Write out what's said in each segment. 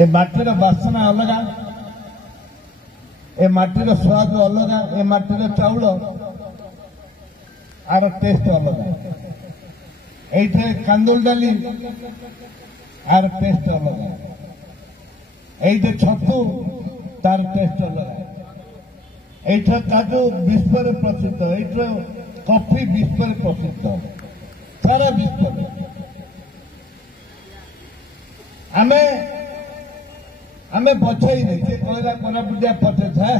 ए माटीर बासना अलग ए माटीर स्वाद अलग ए माटीर चाउल आर टेस्ट अलग ये कांदुल डाली आर टेस्ट अलग ये छतु तार टेस्ट अलग ये काजू विश्व प्रसिद्ध ये कॉफी विश्व प्रसिद्ध सारा विश्व आमे आमे पछई नहीं से कहला कोरापुटिया पछे था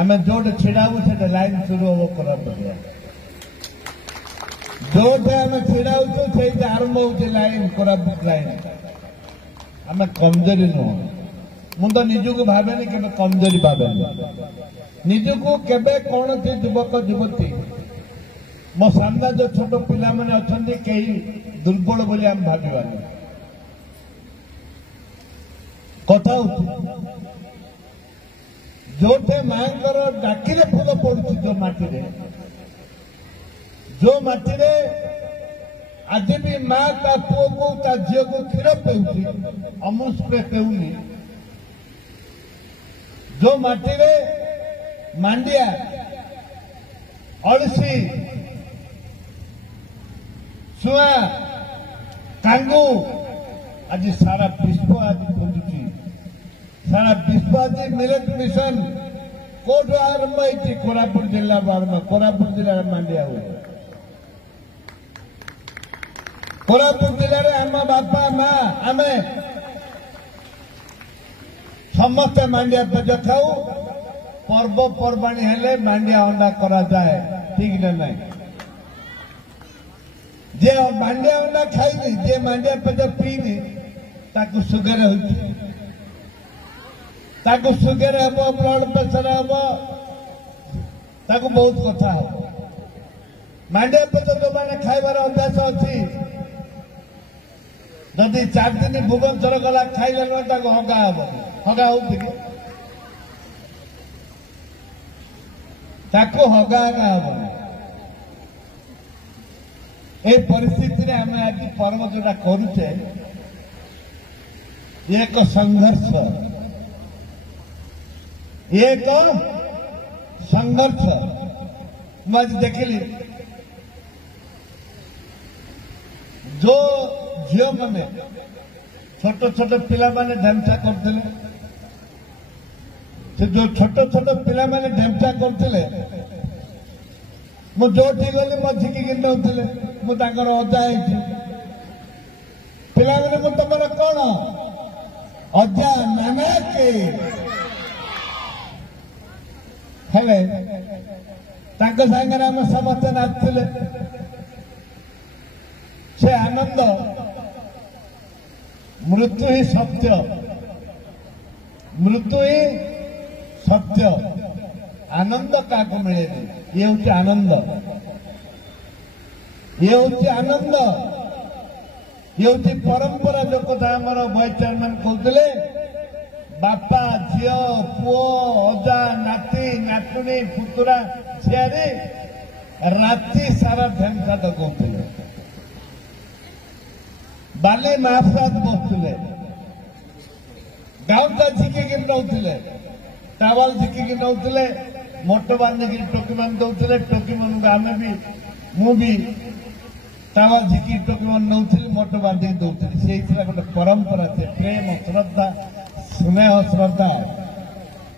आमे जोड़े छिड़ाऊ से लाइन शुरू हो कोरापुटिया जोड़े आमे छिड़ाऊ तो से आरंभ हो लाइन कोरापुट लाइन आमे कमजोरी नुह मुझे निजक भावे के कमजोरी भावे निजक केबे कौन से युवक युवती मो सामने जो छोट पिला माने अछंती कई दुर्बल बोली आम भाविबानी कथा जोठे मांकर डाकिरे फूल पड़ुची जो माटी रे आज भी माँ ता पुओ को ता झील को क्षीर पेउची अमूल स्प्रे पेउनी जो माटी रे मांडिया अड़सी सुआ कांगू आज सारा विश्व आज खोजुची सारा विश्व आज मिलेट मिशन कोठ आरंभ होती कोरापुट जिला आरंभ कोरापुट जिले मांडिया हुए कोरापुट जिले आम बापा माँ आम समस्ते मांडिया पेज खाऊ पर्वपर्वाणी हेले मांडिया अंडा करा जाए ठीक ना नहीं जे मांडिया अंडा खाईनी जे मांडिया पेज पीनी ताकू सुगर ताकू सुगर हम ब्लड प्रेसर हम ताकू बहुत कथा हम मांडिया पेज जो मैंने खाइबार अभ्यास अच्छी जदि 4 दिन भुवनेश्वर गला खाइले न ताकू हगा हम हगा होती ताकू हगा हम ए परिस्थिति रे आम आज पर्व जोटा करुचे एक संघर्ष एक संघर्ष मुझे देखिली जो झील मैंने छोट छोट पिला माने ढेमचा करते जो छोट छोट पिला माने ढेमचा करते मु जोठी गली मो झिकी नौले मुझे अजा पिला तुम कौन अजा नाना के हेले सागर आम समस्ते नाचुले से आनंद मृत्यु ही सत्य मृत्यु ही सत्य आनंद क्या मिले ये हूँ आनंद ये हूँ आनंद ये हूँ परंपरा जो कथा आम वाइस चेयरमैन कहते बापा झील पुओ अजा नाती नातुणी पुतुरा झियारी राति सारा ढेमसा डकौते बाली महाप्रसाद बसुले गाउटा झिकी नौले टावल झिकी नौले मोटो बांधिकी टोकी मान दौले टोकी मान आम भी मुझे टावल झिकी टोकी मान नौली मोटो बांधिकी दौली से गोटे परंपरा प्रेम श्रद्धा स्नेह श्रद्धा